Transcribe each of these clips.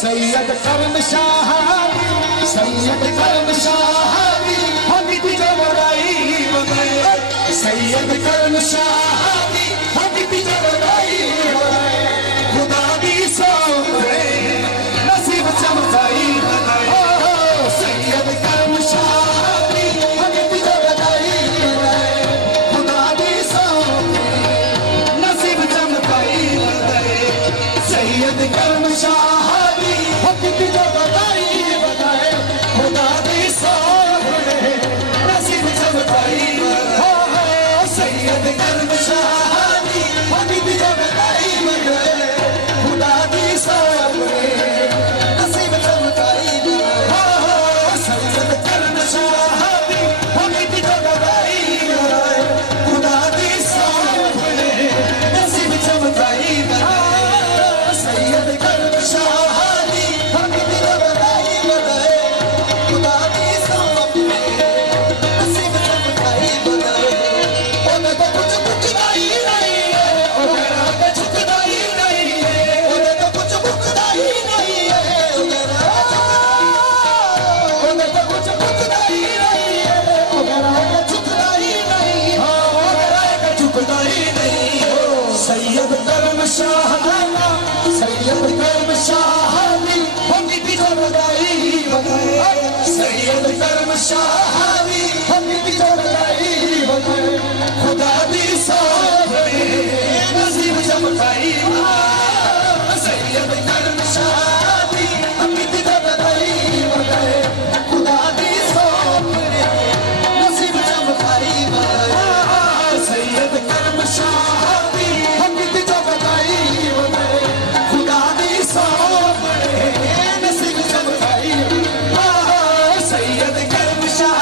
सैयद कर्म शाही सैयद कर्म शाही हमिद जबराई बने सैयद कर्म शाही हमिद जबराई बने खुदा दी सोरे नसीब चमकाई बने सैयद कर्म शाही हमिद जबराई बने खुदा दी सोरे नसीब चमकाई बने सैयद कर्म शाही सैयद कर्म शाहाना सैयद कर्म शाही हमिद जबराई बने सैयद कर्म शाही हमिद जबराई बने खुदा दी सोरे नसीब चमकाई सैयद कर्म शाही हमिद जबराई बने खुदा दी सोरे नसीब चमकाई सैयद कर्म शाही सैयद कर्म शाही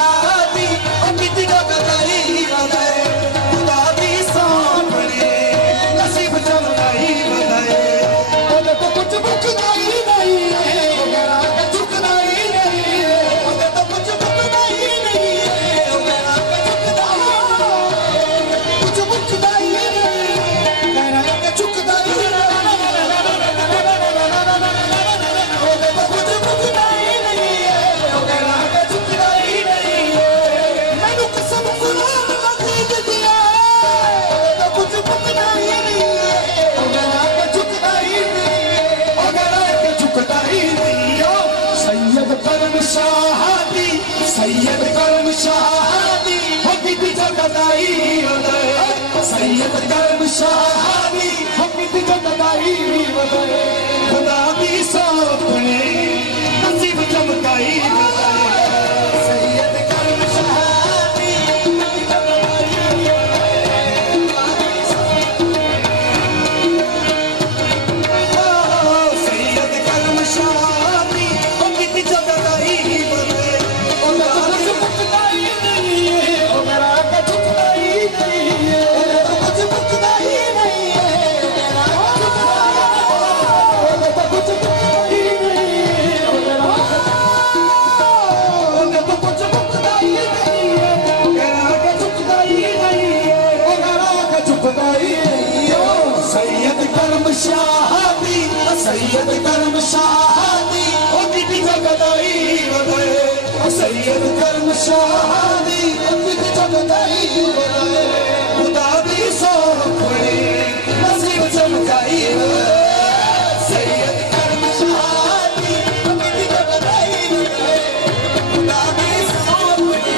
जगदाई सैयद कर्म शाही हमीद जगदाई खुदा दी सोपने नसीब चमकाई सैयद कर्म शाही सैयद कर्म शाही हमीद जगदाई सैयद कर्म शाही हमीद जगदाई सैयद कर्म शाही हमीद जगदाई खुदा दी सोपने नसीब चमकाई सैयद कर्म शाही हमीद जगदाई खुदा दी सोपने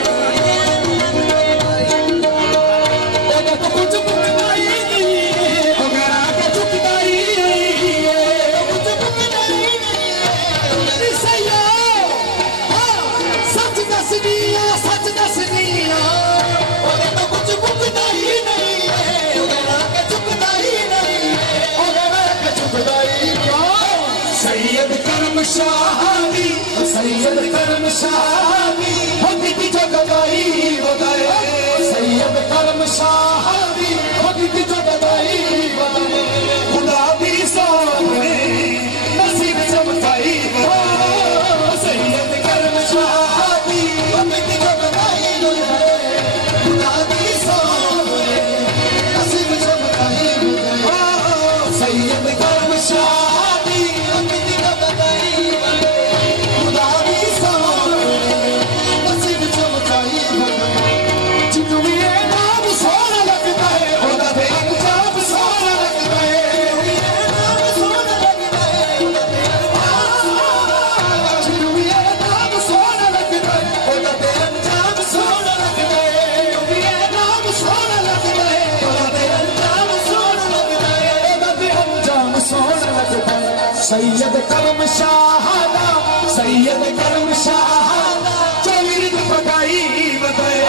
ओदा तो कुछ मुक्ताई नहीं अगर आके चुकदाई सच दसनिया ओदे तो कुछ मुकदा ही नहीं है ओदे के चुकदा ही नहीं ओदे के चुकदा ही क्यों सैयद कर्म शाही हमीद जगदाई सैयद कर्म शाही हमीद जगदाई खुदा दी सोपने नसीब चमकाई सैयद कर्म शाही हमीद जगदाई खुदा दी सोपने नसीब चमकाई सैयद कर्म शाही हमीद जगदाई खुदा दी सोपने नसीब चमकाई जिन्नू भी ये नाम सोना लगता है ओदा ते अंजाम सोना लगता है जिन्नू भी ये नाम सोना लगता है ओदा ते अंजाम सोना लगता है ये नाम सोना लगता है ओदा ते अंजाम सोना लगता है ओदा ते अंजाम सोना लगता है सैयद कर्म शाहादा सैयद कर्म शाहादा चविरद पकाई बताए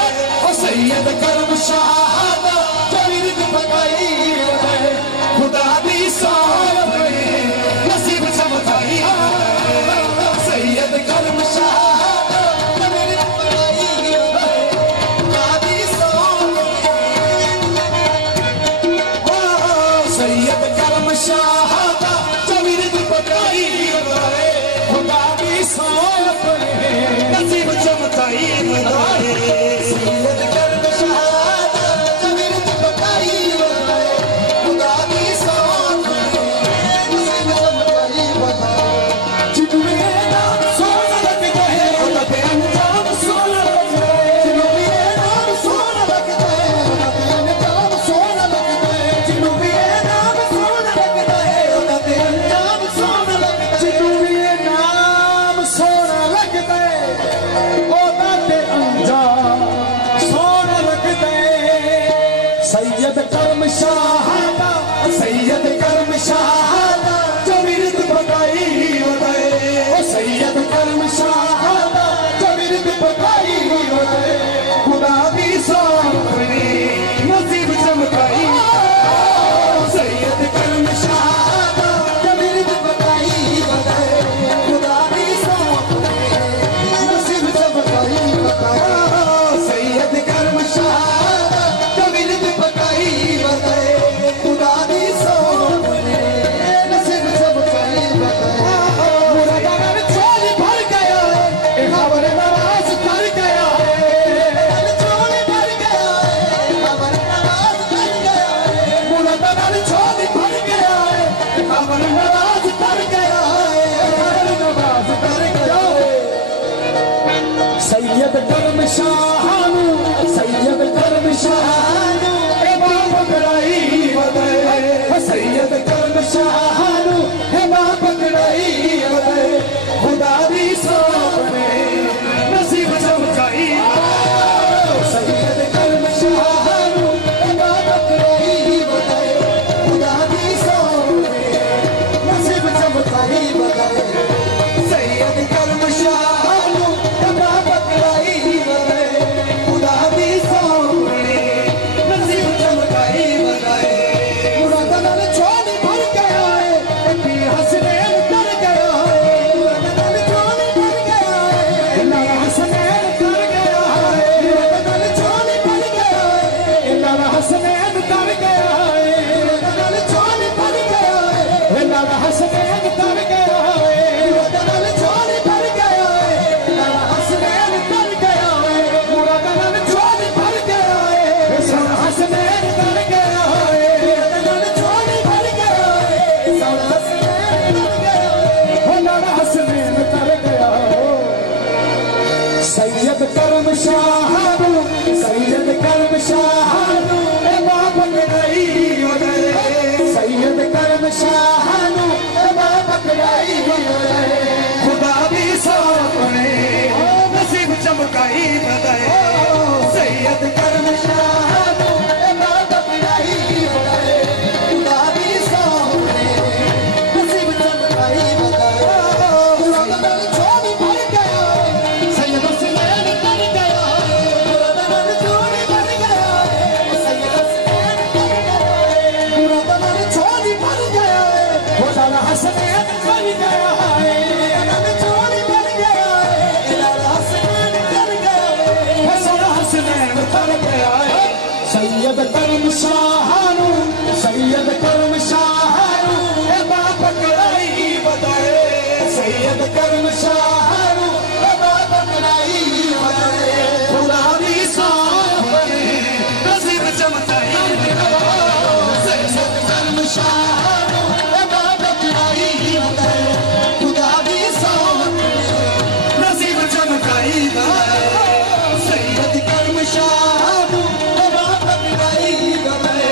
ओ सैयद कर्म शाहादा चविरद पकाई बताए खुदा दी सोपने नसीब चमकाई सैयद कर्म शाहादा चविरद पकाई बताए खुदा दी सोपने सैयद कर्म शाहादा चविरद पकाई बताए खुदा दी सोपने नसीब चमकाई बताए सैयद कर्म शाहादा चविरद पकाई बताए खुदा दी सोपने नसीब चमकाई बताए जिन्नू भी ये नाम सोना लगता है ओदा ते अंजाम सोना लगता है जिन्नू भी ये नाम सोना लगता है ओदा ते अंजाम सोना लगता है जिन्नू भी ये नाम सोना लगता है ओदा ते अंजाम सोना लगता है जिन्नू भी ये नाम सोना लगता है ओदा ते अंजाम सोना लगता है सैयद कर्म शाहादा चविरद पकाई बताए ओ सैयद कर्म शाहादा चविरद पकाई बताए खुदा दी सोपने नसीब चमकाई सैयद कर्म शाहादा चविरद पकाई बताए खुदा दी सोपने नसीब चमकाई बताए सैयद कर्म शाहादा चविरद पकाई बताए खुदा दी सोपने सैयद करम शाहनु सैयद करम शाहनु ए बाप कराई बधाए सैयद करम शाहनु ए बाप कराई बधाए खुदा दी सोहबत नसीब चमकाई सैयद करम शाहनु ए बाप कराई बधाए खुदा दी सोहबत नसीब चमकाई बधाए सैयद करम शाहनु ए बाप कराई बधाए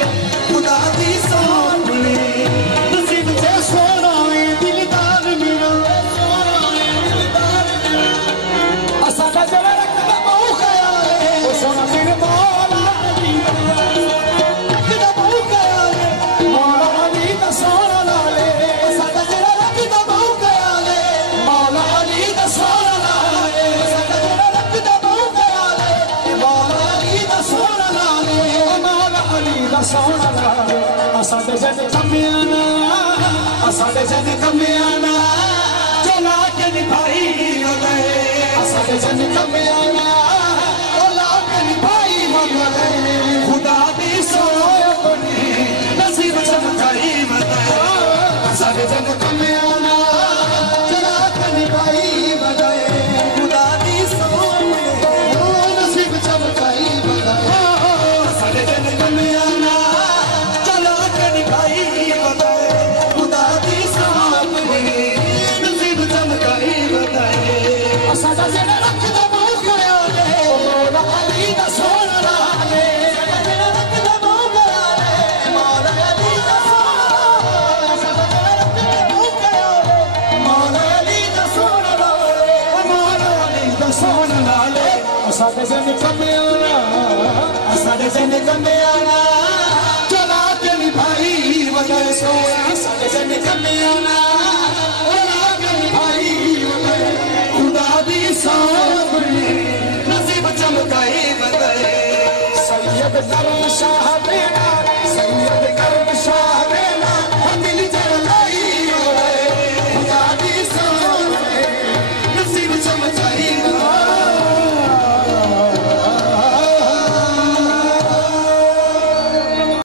खुदा दी सोहबत नसीब से सोना दिलदार मेरा असादा जरा रखदा बहु ख्याल है ओ सोना मेरे मौला अली रखदा बहु ख्याल है मौला अली दा सोना लाले असादा जरा रखदा बहु ख्याल है मौला अली दा सोना लाले असादा जरा रखदा बहु ख्याल है मौला अली दा सोना लाले मौला अली दा सोना लाले असादे जन कमियाना असादे जन कमियाना चला के निभाई गए असादे जन कमियाना चला के निभाई गए खुदा दी सोहबत नसीब चमकाई बताए असादे जन कमियाना चला के निभाई गए खुदा दी सोहबत नसीब चमकाई बताए असादे जन कमियाना चला के निभाई गए खुदा दी सोहबत नसीब चमकाई बताए असादा जन रखदा बहु ख्याल है मौला अली दा सोना लाले असादा जन रखदा बहु ख्याल है मौला अली दा सोना लाले असादा जन रखदा बहु ख्याल है मौला अली दा सोना लाले मौला अली दा सोना लाले असादा जन कमियाना असादा जन कमियाना चला के निभाई वजह सोया असादा जन कमियाना चला के निभाई वजह खुदा दी सोहबत नसीब चमकाई बताए सैयद करम शाह